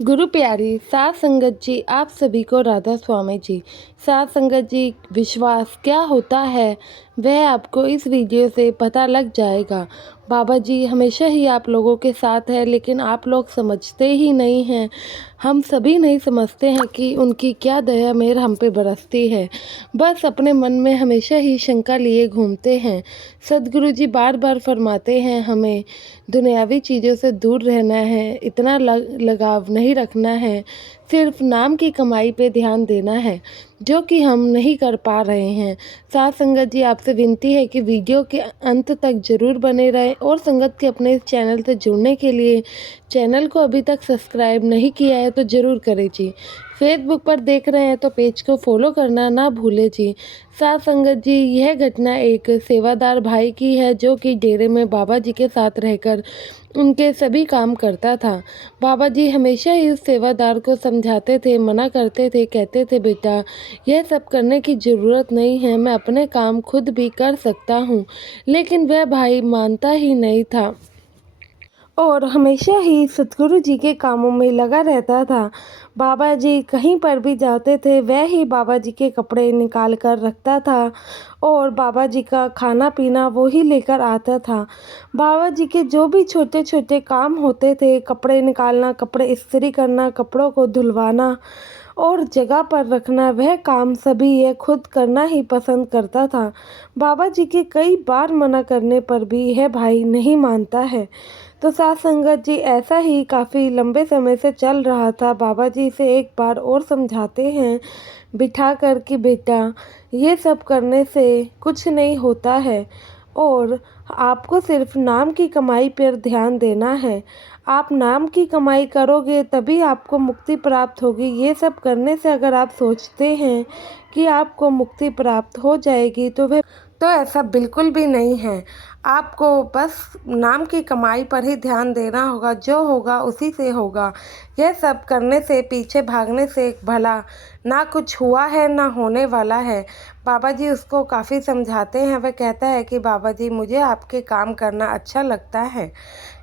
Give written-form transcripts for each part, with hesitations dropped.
गुरु प्यारी सात संगत जी, आप सभी को राधा स्वामी जी। सात संगत जी, विश्वास क्या होता है वह आपको इस वीडियो से पता लग जाएगा। बाबा जी हमेशा ही आप लोगों के साथ है, लेकिन आप लोग समझते ही नहीं हैं। हम सभी नहीं समझते हैं कि उनकी क्या दया मेहर हम पे बरसती है। बस अपने मन में हमेशा ही शंका लिए घूमते हैं। सदगुरु जी बार बार फरमाते हैं हमें दुनियावी चीज़ों से दूर रहना है, इतना लगाव नहीं रखना है, सिर्फ नाम की कमाई पे ध्यान देना है, जो कि हम नहीं कर पा रहे हैं। साथ संगत जी, आपसे विनती है कि वीडियो के अंत तक ज़रूर बने रहें और संगत के अपने इस चैनल से जुड़ने के लिए चैनल को अभी तक सब्सक्राइब नहीं किया है तो ज़रूर करें जी। फेसबुक पर देख रहे हैं तो पेज को फॉलो करना ना भूलें जी। साथ संगत जी, यह घटना एक सेवादार भाई की है जो कि डेरे में बाबा जी के साथ रहकर उनके सभी काम करता था। बाबा जी हमेशा ही उस सेवादार को समझाते थे, मना करते थे, कहते थे बेटा यह सब करने की ज़रूरत नहीं है, मैं अपने काम खुद भी कर सकता हूँ। लेकिन वह भाई मानता ही नहीं था और हमेशा ही सतगुरु जी के कामों में लगा रहता था। बाबा जी कहीं पर भी जाते थे वह ही बाबा जी के कपड़े निकाल कर रखता था और बाबा जी का खाना पीना वो ही लेकर आता था। बाबा जी के जो भी छोटे छोटे काम होते थे, कपड़े निकालना, कपड़े इस्त्री करना, कपड़ों को धुलवाना और जगह पर रखना, वह काम सभी ये खुद करना ही पसंद करता था। बाबा जी के कई बार मना करने पर भी यह भाई नहीं मानता है। तो साथ संगत जी, ऐसा ही काफ़ी लंबे समय से चल रहा था। बाबा जी इसे एक बार और समझाते हैं बिठा कर कि बेटा ये सब करने से कुछ नहीं होता है और आपको सिर्फ नाम की कमाई पर ध्यान देना है। आप नाम की कमाई करोगे तभी आपको मुक्ति प्राप्त होगी। ये सब करने से अगर आप सोचते हैं कि आपको मुक्ति प्राप्त हो जाएगी तो ऐसा बिल्कुल भी नहीं है। आपको बस नाम की कमाई पर ही ध्यान देना होगा, जो होगा उसी से होगा। यह सब करने से, पीछे भागने से भला ना कुछ हुआ है ना होने वाला है। बाबा जी उसको काफ़ी समझाते हैं। वह कहता है कि बाबा जी मुझे आपके काम करना अच्छा लगता है,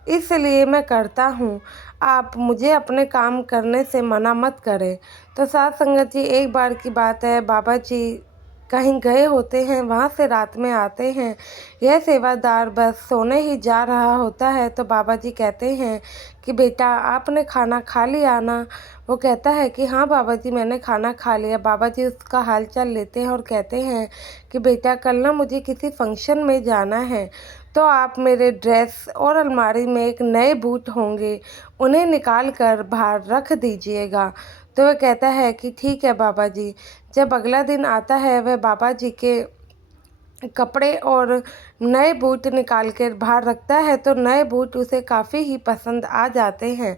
इसलिए मैं करता हूँ, आप मुझे अपने काम करने से मना मत करें। तो साथ संगत जी, एक बार की बात है, बाबा जी कहीं गए होते हैं, वहाँ से रात में आते हैं। यह सेवादार बस सोने ही जा रहा होता है तो बाबा जी कहते हैं कि बेटा आपने खाना खा लिया ना? वो कहता है कि हाँ बाबा जी मैंने खाना खा लिया। बाबा जी उसका हालचाल लेते हैं और कहते हैं कि बेटा कल ना मुझे किसी फंक्शन में जाना है, तो आप मेरे ड्रेस और अलमारी में एक नए बूट होंगे, उन्हें निकाल कर बाहर रख दीजिएगा। तो वह कहता है कि ठीक है बाबा जी। जब अगला दिन आता है, वह बाबा जी के कपड़े और नए बूट निकाल कर बाहर रखता है तो नए बूट उसे काफ़ी ही पसंद आ जाते हैं।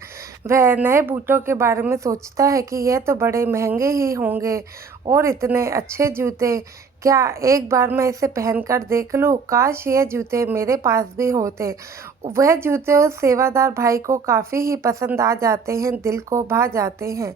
वह नए बूटों के बारे में सोचता है कि यह तो बड़े महंगे ही होंगे और इतने अच्छे जूते, क्या एक बार मैं इसे पहनकर देख लूँ? काश ये जूते मेरे पास भी होते। वह जूते उस सेवादार भाई को काफ़ी ही पसंद आ जाते हैं, दिल को भा जाते हैं।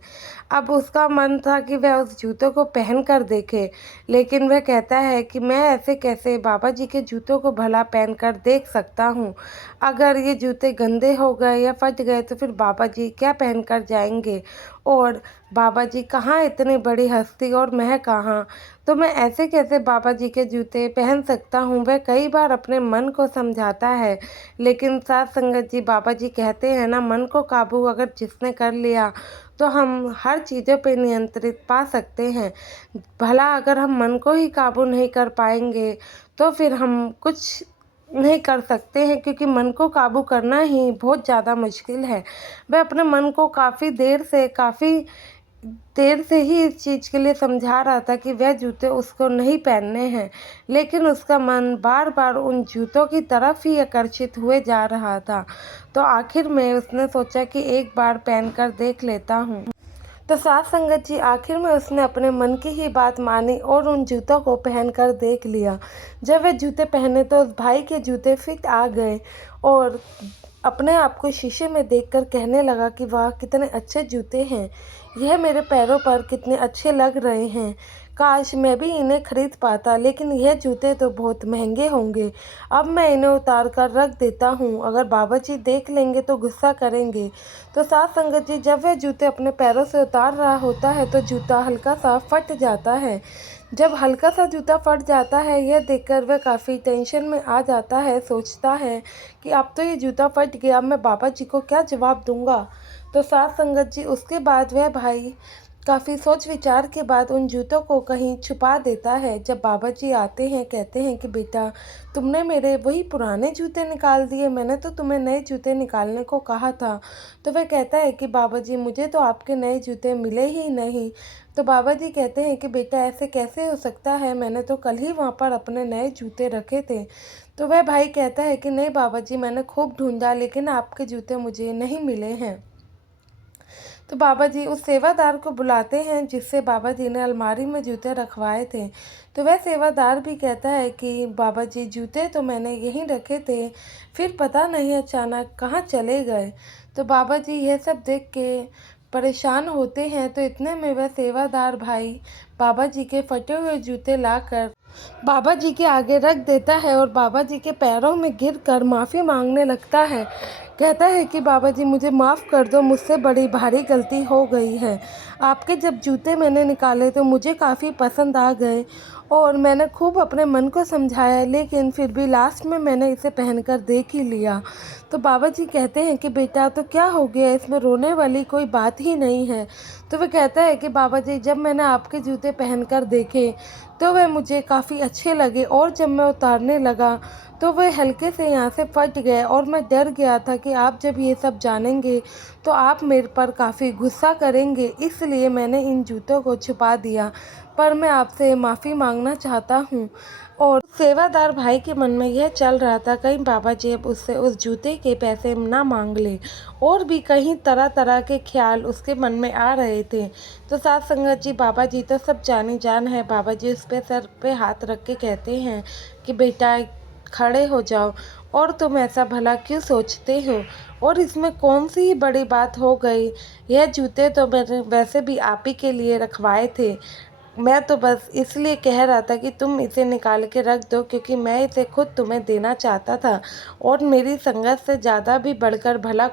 अब उसका मन था कि वह उस जूतों को पहन कर देखे, लेकिन वह कहता है कि मैं ऐसे कैसे बाबा जी के जूतों को भला पहन कर देख सकता हूँ? अगर ये जूते गंदे हो गए या फट गए तो फिर बाबा जी क्या पहन कर जाएंगे? और बाबा जी कहाँ इतनी बड़ी हस्ती और मैं कहाँ, तो मैं ऐसे कैसे बाबा जी के जूते पहन सकता हूँ? वह कई बार अपने मन को समझाता है, लेकिन साथ संगत जी, बाबा जी कहते हैं ना, मन को काबू अगर जिसने कर लिया तो हम हर चीज़ों पे नियंत्रित पा सकते हैं। भला अगर हम मन को ही काबू नहीं कर पाएंगे तो फिर हम कुछ नहीं कर सकते हैं, क्योंकि मन को काबू करना ही बहुत ज़्यादा मुश्किल है। वह अपने मन को काफ़ी देर से ही इस चीज़ के लिए समझा रहा था कि वह जूते उसको नहीं पहनने हैं, लेकिन उसका मन बार बार उन जूतों की तरफ ही आकर्षित हुए जा रहा था। तो आखिर में उसने सोचा कि एक बार पहनकर देख लेता हूँ। तो साथ संगत जी, आखिर में उसने अपने मन की ही बात मानी और उन जूतों को पहनकर देख लिया। जब वे जूते पहने तो उस भाई के जूते फिट आ गए और अपने आप को शीशे में देखकर कहने लगा कि वाह कितने अच्छे जूते हैं, यह मेरे पैरों पर कितने अच्छे लग रहे हैं। काश मैं भी इन्हें खरीद पाता, लेकिन यह जूते तो बहुत महंगे होंगे। अब मैं इन्हें उतार कर रख देता हूँ, अगर बाबा जी देख लेंगे तो गुस्सा करेंगे। तो साथ संगत जी, जब वह जूते अपने पैरों से उतार रहा होता है तो जूता हल्का सा फट जाता है। जब हल्का सा जूता फट जाता है, यह देखकर वह काफ़ी टेंशन में आ जाता है। सोचता है कि अब तो ये जूता फट गया, अब मैं बाबा जी को क्या जवाब दूंगा। तो साथ संगत जी, उसके बाद वह भाई काफ़ी सोच विचार के बाद उन जूतों को कहीं छुपा देता है। जब बाबा जी आते हैं, कहते हैं कि बेटा, तुमने मेरे वही पुराने जूते निकाल दिए, मैंने तो तुम्हें नए जूते निकालने को कहा था। तो वह कहता है कि बाबा जी, मुझे तो आपके नए जूते मिले ही नहीं। तो बाबा जी कहते हैं कि बेटा, ऐसे कैसे हो सकता है, मैंने तो कल ही वहाँ पर अपने नए जूते रखे थे। तो वह भाई कहता है कि नहीं बाबा जी, मैंने खूब ढूंढा, लेकिन आपके जूते मुझे नहीं मिले हैं। तो बाबा जी उस सेवादार को बुलाते हैं जिससे बाबा जी ने अलमारी में जूते रखवाए थे। तो वह सेवादार भी कहता है कि बाबा जी, जूते तो मैंने यहीं रखे थे, फिर पता नहीं अचानक कहाँ चले गए। तो बाबा जी यह सब देख के परेशान होते हैं। तो इतने में वह सेवादार भाई बाबा जी के फटे हुए जूते लाकर बाबा जी के आगे रख देता है और बाबा जी के पैरों में गिरकर माफ़ी मांगने लगता है। कहता है कि बाबा जी, मुझे माफ़ कर दो, मुझसे बड़ी भारी गलती हो गई है। आपके जब जूते मैंने निकाले तो मुझे काफ़ी पसंद आ गए और मैंने खूब अपने मन को समझाया, लेकिन फिर भी लास्ट में मैंने इसे पहनकर देख ही लिया। तो बाबा जी कहते हैं कि बेटा, तो क्या हो गया, इसमें रोने वाली कोई बात ही नहीं है। तो वह कहता है कि बाबा जी, जब मैंने आपके जूते पहनकर देखे तो वह मुझे काफ़ी अच्छे लगे, और जब मैं उतारने लगा तो वह हल्के से यहाँ से फट गए, और मैं डर गया था कि आप जब ये सब जानेंगे तो आप मेरे पर काफ़ी गुस्सा करेंगे, इसलिए मैंने इन जूतों को छुपा दिया। पर मैं आपसे माफ़ी मांगना चाहता हूँ। और सेवादार भाई के मन में यह चल रहा था, कहीं बाबा जी अब उससे उस जूते के पैसे ना मांग ले, और भी कहीं तरह तरह के ख्याल उसके मन में आ रहे थे। तो साथ संगत जी, बाबा जी तो सब जानी जान है। बाबा जी उस पे सर पे हाथ रख के कहते हैं कि बेटा, खड़े हो जाओ, और तुम ऐसा भला क्यों सोचते हो, और इसमें कौन सी ही बड़ी बात हो गई। यह जूते तो मैंने वैसे भी आप ही के लिए रखवाए थे, मैं तो बस इसलिए कह रहा था कि तुम इसे निकाल के रख दो, क्योंकि मैं इसे खुद तुम्हें देना चाहता था, और मेरी संगत से ज़्यादा भी बढ़कर भला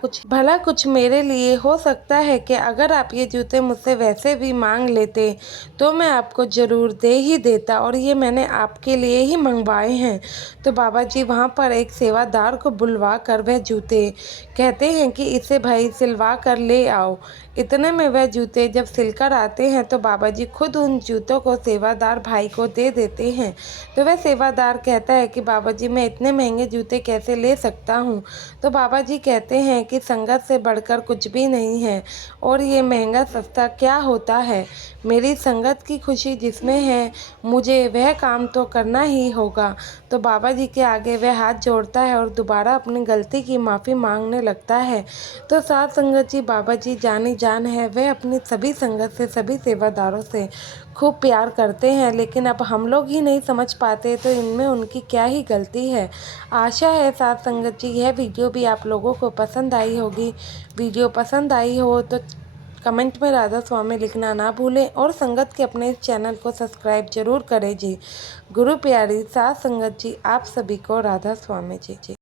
कुछ मेरे लिए हो सकता है कि अगर आप ये जूते मुझसे वैसे भी मांग लेते तो मैं आपको ज़रूर दे ही देता, और ये मैंने आपके लिए ही मंगवाए हैं। तो बाबा जी वहाँ पर एक सेवादार को बुलवा कर वह जूते कहते हैं कि इसे भाई सिलवा कर ले आओ। इतने में वह जूते जब सिलकर आते हैं तो बाबा जी खुद उन जूतों को सेवादार भाई को दे देते हैं। तो वह सेवादार कहता है कि बाबा जी, मैं इतने महंगे जूते कैसे ले सकता हूँ। तो बाबा जी कहते हैं कि संगत से बढ़कर कुछ भी नहीं है, और ये महंगा सस्ता क्या होता है। मेरी संगत की खुशी जिसमें है, मुझे वह काम तो करना ही होगा। तो बाबा जी के आगे वह हाथ जोड़ता है और दोबारा अपनी गलती की माफ़ी मांगने लगता है। तो साथ संगत जी, बाबा जी जानी जान है, वह अपनी सभी संगत से, सभी सेवादारों से खूब प्यार करते हैं, लेकिन अब हम लोग ही नहीं समझ पाते तो इनमें उनकी क्या ही गलती है। आशा है साथ संगत जी यह वीडियो भी आप लोगों को पसंद आई होगी। वीडियो पसंद आई हो तो कमेंट में राधा स्वामी लिखना ना भूलें, और संगत के अपने इस चैनल को सब्सक्राइब जरूर करें जी। गुरु प्यारी साथ संगत जी, आप सभी को राधा स्वामी जी।